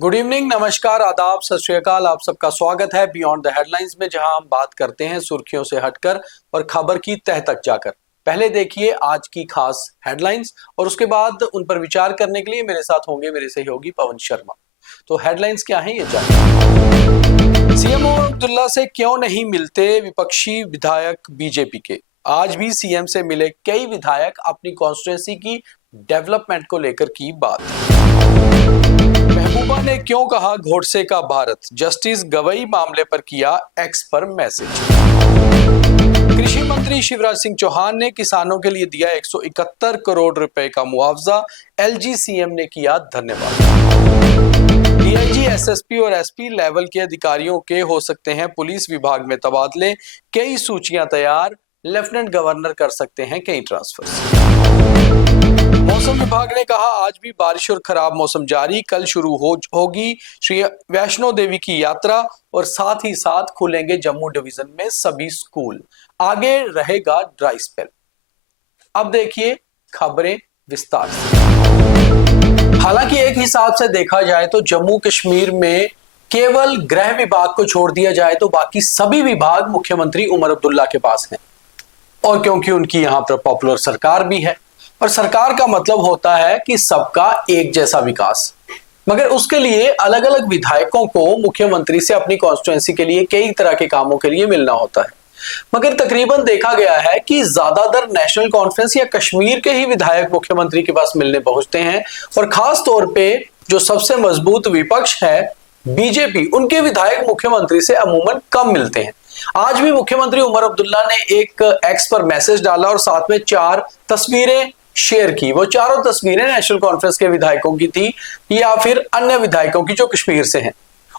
Good evening, नमस्कार, आदाब, सत श्री अकाल। आप सबका स्वागत है बियॉन्ड द हेडलाइंस में, जहां हम बात करते हैं सुर्खियों से हटकर और खबर की तह तक जाकर। पहले देखिए आज की खास हेडलाइंस और उसके बाद उन पर विचार करने के लिए मेरे साथ होंगे मेरे सहयोगी पवन शर्मा। तो हेडलाइंस क्या हैं ये जानिए। सीएम उमर अब्दुल्ला से क्यों नहीं मिलते विपक्षी विधायक बीजेपी के? आज भी सीएम से मिले कई विधायक, अपनी कॉन्स्टिट्यूएंसी की डेवलपमेंट को लेकर की बात। महबूबा ने क्यों कहा गोडसे का भारत? जस्टिस गवई मामले पर किया एक्स पर मैसेज। कृषि मंत्री शिवराज सिंह चौहान ने किसानों के लिए दिया 171 करोड़ रुपए का मुआवजा। एलजी सीएम ने किया धन्यवाद। डीआईजी, एसएसपी और एसपी लेवल के अधिकारियों के हो सकते हैं पुलिस विभाग में तबादले। कई सूचियां तैयार, लेफ्टिनेंट गवर्नर कर सकते हैं कई ट्रांसफर। मौसम विभाग ने कहा आज भी बारिश और खराब मौसम जारी। कल शुरू होगी श्री वैष्णो देवी की यात्रा और साथ ही साथ खुलेंगे जम्मू डिवीजन में सभी स्कूल। आगे रहेगा ड्राई स्पेल। अब देखिए खबरें विस्तार से। हालांकि एक हिसाब से देखा जाए तो जम्मू कश्मीर में केवल गृह विभाग को छोड़ दिया जाए तो बाकी सभी विभाग मुख्यमंत्री उमर अब्दुल्ला के पास हैं। और क्योंकि उनकी यहां पर पॉपुलर सरकार भी है, और सरकार का मतलब होता है कि सबका एक जैसा विकास। मगर उसके लिए अलग अलग विधायकों को मुख्यमंत्री से अपनी कॉन्स्टिट्यूएंसी के लिए कई तरह के कामों के लिए मिलना होता है। मगर तकरीबन देखा गया है कि ज्यादातर नेशनल कॉन्फ्रेंस या कश्मीर के ही विधायक मुख्यमंत्री के पास मिलने पहुंचते हैं, और खास तौर पे जो सबसे मजबूत विपक्ष है बीजेपी, उनके विधायक मुख्यमंत्री से अमूमन कम मिलते हैं। आज भी मुख्यमंत्री उमर अब्दुल्ला ने एक एक्स पर मैसेज डाला और साथ में 4 तस्वीरें शेयर की। वो चारों तस्वीरें नेशनल कॉन्फ्रेंस के विधायकों की थी या फिर अन्य विधायकों की जो कश्मीर से हैं,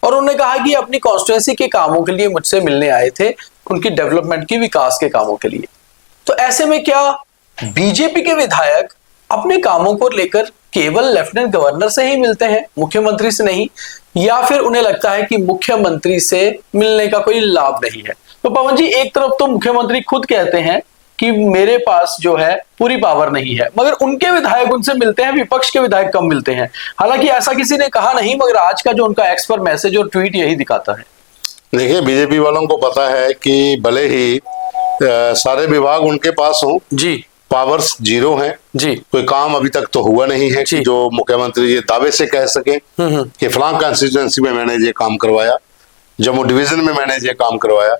और उन्होंने कहा कि अपनी कॉन्स्टिट्यूएंसी के कामों के लिए मुझसे मिलने आए थे, उनकी डेवलपमेंट की, विकास के कामों के लिए। तो ऐसे में क्या बीजेपी के विधायक अपने कामों को लेकर केवल लेफ्टिनेंट गवर्नर से ही मिलते हैं, मुख्यमंत्री से नहीं? या फिर उन्हें लगता है कि मुख्यमंत्री से मिलने का कोई लाभ नहीं है? तो पवन जी, एक तरफ तो मुख्यमंत्री खुद कहते हैं कि मेरे पास जो है पूरी पावर नहीं है, मगर उनके विधायक उनसे मिलते हैं, विपक्ष के विधायक कम मिलते हैं। हालांकि ऐसा किसी ने कहा नहीं, मगर आज का जो उनका एक्स पर मैसेज और ट्वीट यही दिखाता है। देखिए, बीजेपी वालों को पता है कि भले ही सारे विभाग उनके पास हों जी, पावर्स जीरो हैं जी, कोई काम अभी तक तो हुआ नहीं है कि जो मुख्यमंत्री ये दावे से कह सके कि फलां कॉन्स्टिट्यूएंसी में मैंने ये काम करवाया, जम्मू डिवीजन में मैंने ये काम करवाया।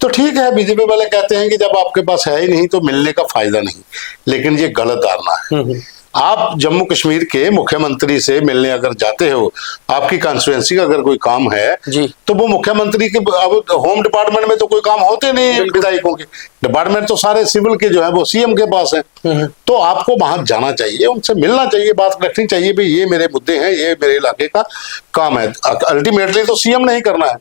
तो ठीक है, बीजेपी वाले कहते हैं कि जब आपके पास है ही नहीं तो मिलने का फायदा नहीं, लेकिन ये गलत धारणा है। आप जम्मू कश्मीर के मुख्यमंत्री से मिलने अगर जाते हो, आपकी कॉन्स्टिट्यूएंसी का अगर कोई काम है जी, तो वो मुख्यमंत्री के, अब होम डिपार्टमेंट में तो कोई काम होते नहीं है विधायकों के, डिपार्टमेंट तो सारे सिविल के जो है वो सीएम के पास है। तो आपको वहां जाना चाहिए, उनसे मिलना चाहिए, बात रखनी चाहिए, भाई ये मेरे मुद्दे हैं, ये मेरे इलाके का काम है। अल्टीमेटली तो सीएम ने ही करना है,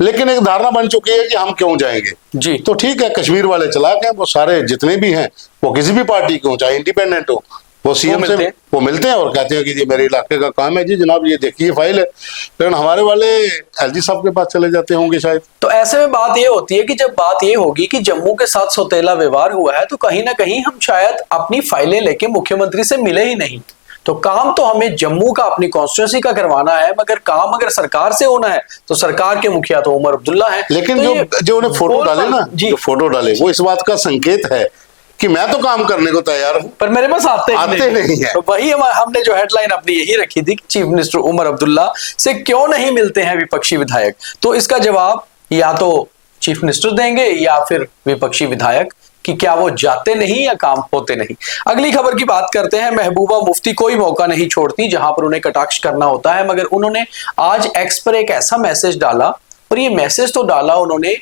लेकिन एक धारणा बन चुकी है कि हम क्यों जाएंगे जी। तो ठीक है, कश्मीर वाले चलाक हैं, वो सारे जितने भी हैं वो किसी भी पार्टी के हो, चाहे इंडिपेंडेंट हो, वो सीएम से वो मिलते हैं और कहते हैं कि ये मेरे इलाके का काम है जी जनाब, ये देखिए फाइल है। लेकिन हमारे वाले एलजी साहब के पास चले जाते होंगे शायद। तो ऐसे में बात ये होती है कि जब बात ये होगी कि जम्मू के साथ सौतेला व्यवहार हुआ है, तो कहीं ना कहीं हम शायद अपनी फाइलें लेके मुख्यमंत्री से मिले ही नहीं। तो काम तो हमें जम्मू का, अपनी कॉन्स्टिट्यूएंसी का करवाना है, मगर काम अगर सरकार से होना है तो सरकार के मुखिया तो उमर अब्दुल्ला है। लेकिन तो जो उन्हें फोटो डाले ना, जो फोटो डाले, वो इस बात का संकेत है कि मैं तो काम करने को तैयार हूं, पर मेरे पास आते नहीं है। तो वही हमने जो हेडलाइन अपनी यही रखी थी कि चीफ मिनिस्टर उमर अब्दुल्ला से क्यों नहीं मिलते हैं विपक्षी विधायक। तो इसका जवाब या तो चीफ मिनिस्टर देंगे या फिर विपक्षी विधायक, कि क्या वो जाते नहीं या काम होते नहीं। अगली खबर की बात करते हैं। महबूबा मुफ्ती कोई मौका नहीं छोड़ती जहां पर उन्हें कटाक्ष करना होता है, मगर उन्होंने आज एक्स पर एक ऐसा मैसेज डाला, और ये मैसेज तो डाला उन्होंने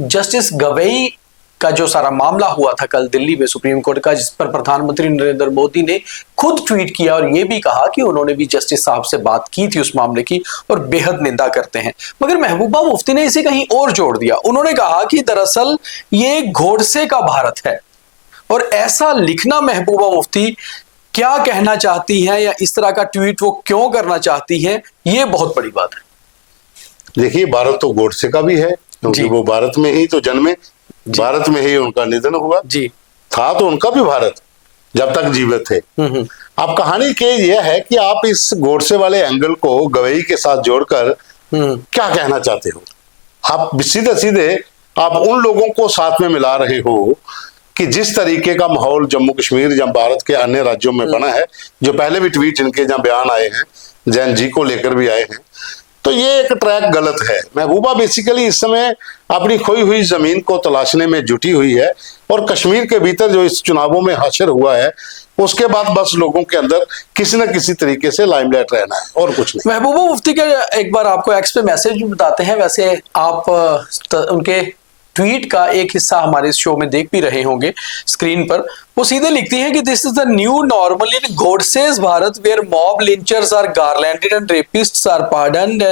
जस्टिस गवई का जो सारा मामला हुआ था कल दिल्ली में सुप्रीम कोर्ट का, जिस पर प्रधानमंत्री नरेंद्र मोदी ने खुद ट्वीट किया और यह भी कहा कि उन्होंने भी जस्टिस साहब से बात की थी उस मामले की और बेहद निंदा करते हैं। मगर महबूबा मुफ्ती ने इसे कहीं और जोड़ दिया। उन्होंने कहा कि दरअसल ये गोडसे का भारत है, और ऐसा लिखना महबूबा मुफ्ती क्या कहना चाहती हैं या इस तरह का ट्वीट वो क्यों करना चाहती हैं, ये बहुत बड़ी बात है। देखिए, भारत तो गोडसे का भी है, क्योंकि वो भारत में ही तो जन्मे, भारत में ही उनका निधन हुआ जी। था तो उनका भी भारत जब तक जीवित थे। अब कहानी के यह है कि आप इस गोडसे वाले एंगल को गवई के साथ जोड़कर क्या कहना चाहते हो? आप सीधे सीधे आप उन लोगों को साथ में मिला रहे हो कि जिस तरीके का माहौल जम्मू कश्मीर या भारत के अन्य राज्यों में बना है, जो पहले भी ट्वीट जिनके जहां बयान आए हैं, जैन जी को लेकर भी आए हैं, तो ये एक ट्रैक गलत है। महबूबा बेसिकली इस समय अपनी खोई हुई जमीन को तलाशने में जुटी हुई है और कश्मीर के भीतर जो इस चुनावों में हासिल हुआ है उसके बाद बस लोगों के अंदर किसी न किसी तरीके से लाइमलाइट रहना है और कुछ नहीं। महबूबा मुफ्ती का एक बार आपको एक्स पे मैसेज भी बताते हैं। वैसे आप उनके ट्वीट का एक हिस्सा हमारे इस शो में देख भी रहे होंगे स्क्रीन पर। वो सीधे लिखती हैं कि this is the new normal in Godse's Bharat where mob lynchers are garlanded and rapists are pardoned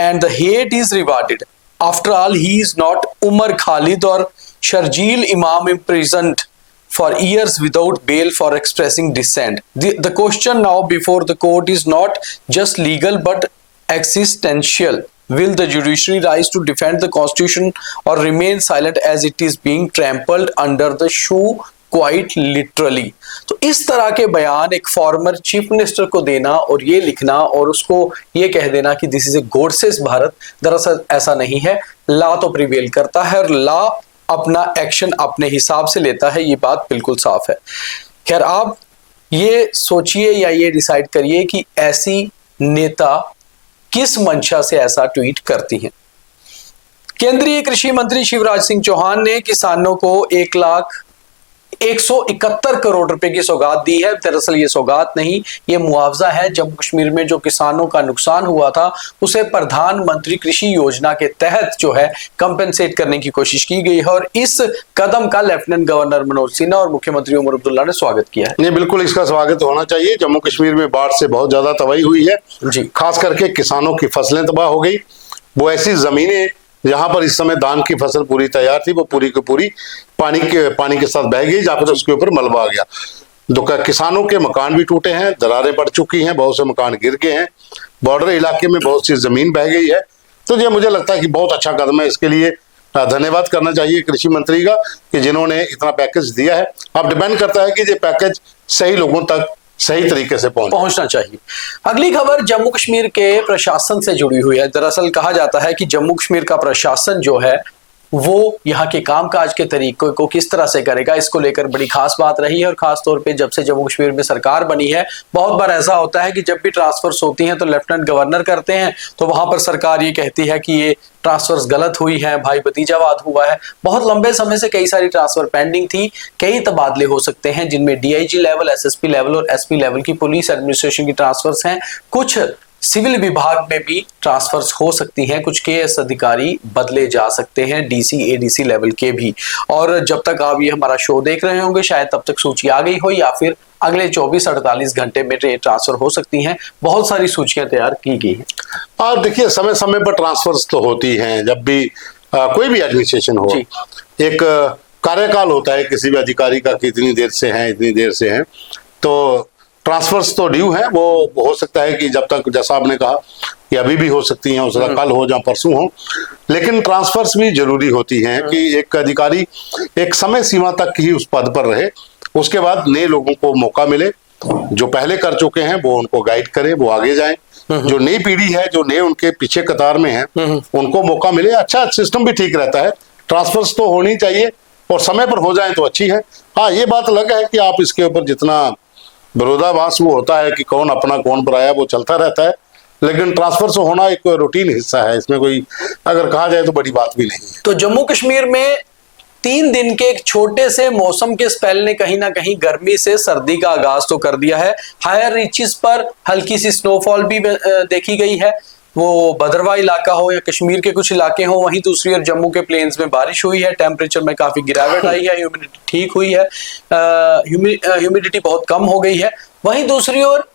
and the hate is rewarded. After all, he is not Umar Khalid or Sharjeel Imam imprisoned for years without bail for expressing dissent. The question now before the court is not just legal but existential. Will the judiciary rise to defend the constitution or remain silent as it is being trampled under the shoe quite literally? तो इस तरह के बयान एक former chief minister को देना और ये लिखना और उसको ये कह देना कि दिस इज ए गोडसेस भारत, दरअसल ऐसा नहीं है। लॉ तो प्रिवेल करता है और लॉ अपना एक्शन अपने हिसाब से लेता है, ये बात बिल्कुल साफ है। खैर, आप ये सोचिए या ये डिसाइड करिए कि ऐसी नेता किस मंशा से ऐसा ट्वीट करती हैं। केंद्रीय कृषि मंत्री शिवराज सिंह चौहान ने किसानों को 1,171 करोड़ रुपए की सौगात दी है। दरअसल ये सौगात नहीं, ये मुआवजा है। जम्मू कश्मीर में जो किसानों का नुकसान हुआ था उसे प्रधानमंत्री कृषि योजना के तहत जो है कंपेंसेट करने की कोशिश की गई है और इस कदम का लेफ्टिनेंट गवर्नर मनोज सिन्हा और मुख्यमंत्री उमर अब्दुल्ला ने स्वागत किया है। नहीं, बिल्कुल इसका स्वागत होना चाहिए। जम्मू कश्मीर में बाढ़ से बहुत ज्यादा तबाही हुई है जी, खास करके किसानों की फसलें तबाह हो गई। वो ऐसी जमीनें जहां पर इस समय धान की फसल पूरी तैयार थी वो पूरी की पूरी पानी के साथ बह गई, जहां पर उसके ऊपर मलबा आ गया। किसानों के मकान भी टूटे हैं, दरारें पड़ चुकी हैं, बहुत से मकान गिर गए हैं, बॉर्डर इलाके में बहुत सी जमीन बह गई है। तो ये मुझे लगता है कि बहुत अच्छा कदम है। इसके लिए धन्यवाद करना चाहिए कृषि मंत्री का कि जिन्होंने इतना पैकेज दिया है। अब डिपेंड करता है कि ये पैकेज सही लोगों तक सही तरीके से पहुंचना चाहिए। अगली खबर जम्मू कश्मीर के प्रशासन से जुड़ी हुई है। दरअसल कहा जाता है कि जम्मू कश्मीर का प्रशासन जो है वो यहाँ के कामकाज के तरीकों को किस तरह से करेगा, इसको लेकर बड़ी खास बात रही है। और खास तौर पे जब से जम्मू कश्मीर में सरकार बनी है, बहुत बार ऐसा होता है कि जब भी ट्रांसफर्स होती हैं तो लेफ्टिनेंट गवर्नर करते हैं, तो वहां पर सरकार ये कहती है कि ये ट्रांसफर्स गलत हुई है, भाई भतीजावाद हुआ है। बहुत लंबे समय से कई सारी ट्रांसफर पेंडिंग थी, कई तबादले हो सकते हैं जिनमें डीआईजी लेवल, एसएसपी लेवल और एसपी लेवल की पुलिस एडमिनिस्ट्रेशन की ट्रांसफर्स हैं। कुछ सिविल विभाग में भी ट्रांसफर्स हो सकती हैं, कुछ केएस अधिकारी बदले जा सकते हैं, डीसी एडीसी लेवल के भी। और जब तक आप ये हमारा शो देख रहे होंगे शायद तब तक सूची आ गई हो या फिर अगले 24-48 घंटे में ट्रांसफर हो सकती हैं। बहुत सारी सूचियां तैयार की गई हैं। और देखिए, समय समय पर ट्रांसफर्स तो होती हैं। जब भी कोई भी एडमिनिस्ट्रेशन हो, एक कार्यकाल होता है किसी भी अधिकारी का कि इतनी देर से हैं, इतनी देर से हैं। तो ट्रांसफर्स तो ड्यू है, वो हो सकता है कि जब तक, जैसा आपने कहा कि अभी भी हो सकती हैं, हो सकता कल हो या परसों हो, लेकिन ट्रांसफर्स भी जरूरी होती हैं कि एक अधिकारी एक समय सीमा तक ही उस पद पर रहे, उसके बाद नए लोगों को मौका मिले, जो पहले कर चुके हैं वो उनको गाइड करे, वो आगे जाएं। जो नई पीढ़ी है, जो नए उनके पीछे कतार में है, उनको मौका मिले। अच्छा, सिस्टम भी ठीक रहता है। ट्रांसफर्स तो होनी चाहिए और समय पर हो जाए तो अच्छी है। हाँ, ये बात अलग है कि आप इसके ऊपर जितना विरोधाभास वो होता है कि कौन अपना कौन पराया, वो चलता रहता है, लेकिन ट्रांसफर से होना एक रूटीन हिस्सा है। इसमें कोई अगर कहा जाए तो बड़ी बात भी नहीं है। तो जम्मू कश्मीर में 3 दिन के एक छोटे से मौसम के स्पेल ने कहीं ना कहीं गर्मी से सर्दी का आगाज तो कर दिया है। हायर रीचेस पर हल्की सी स्नोफॉल भी देखी गई है, वो भद्रवा इलाका हो या कश्मीर के कुछ इलाके हो। वहीं दूसरी ओर जम्मू के प्लेन्स में बारिश हुई है, टेम्परेचर में काफी गिरावट आई है, ह्यूमिडिटी ठीक हुई है, ह्यूमिडिटी बहुत कम हो गई है। वहीं दूसरी ओर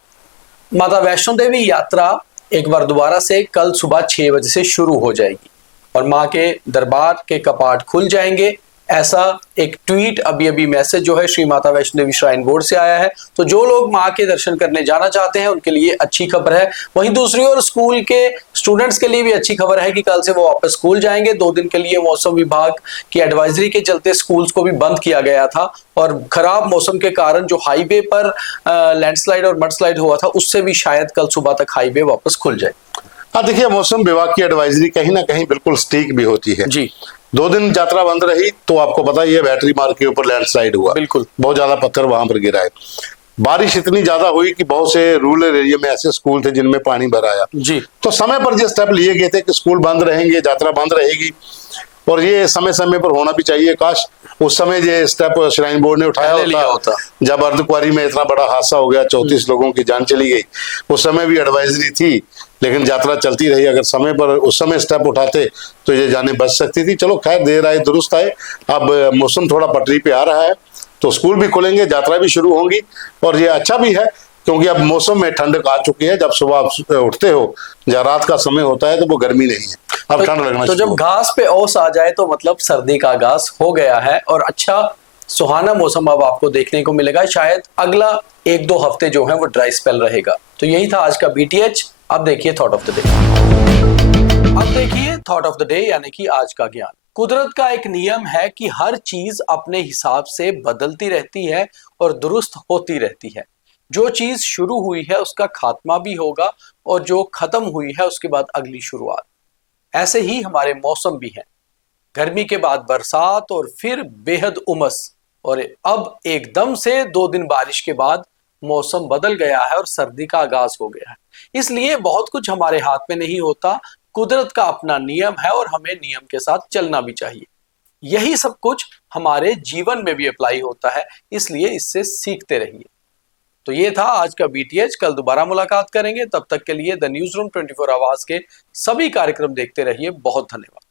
माता वैष्णो देवी यात्रा एक बार दोबारा से कल सुबह 6 बजे से शुरू हो जाएगी और मां के दरबार के कपाट खुल जाएंगे। ऐसा एक ट्वीट अभी अभी मैसेज जो है श्री माता वैष्णो देवी श्राइन बोर्ड से आया है। तो जो लोग मां के दर्शन करने जाना चाहते हैं उनके लिए अच्छी खबर है। वहीं दूसरी ओर स्कूल के स्टूडेंट्स के लिए भी अच्छी खबर है कि कल से वो वापस स्कूल जाएंगे। 2 दिन के लिए मौसम विभाग की एडवाइजरी के चलते स्कूल्स को भी बंद किया गया था और खराब मौसम के कारण जो हाईवे पर लैंडस्लाइड और मडस्लाइड हुआ था उससे भी शायद कल सुबह तक हाईवे वापस खुल जाए। हाँ देखिए, मौसम विभाग की एडवाइजरी कहीं ना कहीं बिल्कुल स्टीक भी होती है जी। 2 दिन यात्रा बंद रही तो आपको पता ही है बैटरी मार्ग के ऊपर लैंडस्लाइड हुआ, बिल्कुल बहुत ज्यादा पत्थर वहां पर गिरा है। बारिश इतनी ज्यादा हुई कि बहुत से रूरल एरिया में ऐसे स्कूल थे जिनमें पानी भर आया। जी। तो समय पर जो स्टेप लिए गए थे कि स्कूल बंद रहेंगे, यात्रा बंद रहेगी, और ये समय समय पर होना भी चाहिए। काश उस समय ये स्टेप श्राइन बोर्ड ने उठाया होता जब अर्धकुंवारी में इतना बड़ा हादसा हो गया, 34 लोगों की जान चली गई। उस समय भी एडवाइजरी थी लेकिन यात्रा चलती रही। अगर समय पर उस समय स्टेप उठाते तो ये जाने बच सकती थी। चलो खैर, देर आए दुरुस्त आए। अब मौसम थोड़ा पटरी पे आ रहा है तो स्कूल भी खुलेंगे, यात्रा भी शुरू होंगी, और ये अच्छा भी है क्योंकि अब मौसम में ठंडक आ चुकी है। जब सुबह उठते हो या रात का समय होता है तो वो गर्मी नहीं है, अब ठंड लगना तो जब घास पे ओस आ जाए तो मतलब सर्दी का आगाज हो गया है और अच्छा सुहाना मौसम अब आपको देखने को मिलेगा। शायद अगला 1-2 हफ्ते जो है वो ड्राई स्पेल रहेगा। तो यही था आज का BTH। अब देखिए थॉट ऑफ द डे। अब देखिए थॉट ऑफ द डे यानी कि आज का ज्ञान। कुदरत का एक नियम है कि हर चीज अपने हिसाब से बदलती रहती है और दुरुस्त होती रहती है। जो चीज शुरू हुई है उसका खात्मा भी होगा और जो खत्म हुई है उसके बाद अगली शुरुआत। ऐसे ही हमारे मौसम भी हैं। गर्मी के बाद बरसात और फिर बेहद उमस, और अब एकदम से 2 दिन बारिश के बाद मौसम बदल गया है और सर्दी का आगाज हो गया है। इसलिए बहुत कुछ हमारे हाथ में नहीं होता। कुदरत का अपना नियम है और हमें नियम के साथ चलना भी चाहिए। यही सब कुछ हमारे जीवन में भी अप्लाई होता है, इसलिए इससे सीखते रहिए। तो ये था आज का BTH। कल दोबारा मुलाकात करेंगे। तब तक के लिए द न्यूज रूम 24 आवर्स के सभी कार्यक्रम देखते रहिए। बहुत धन्यवाद।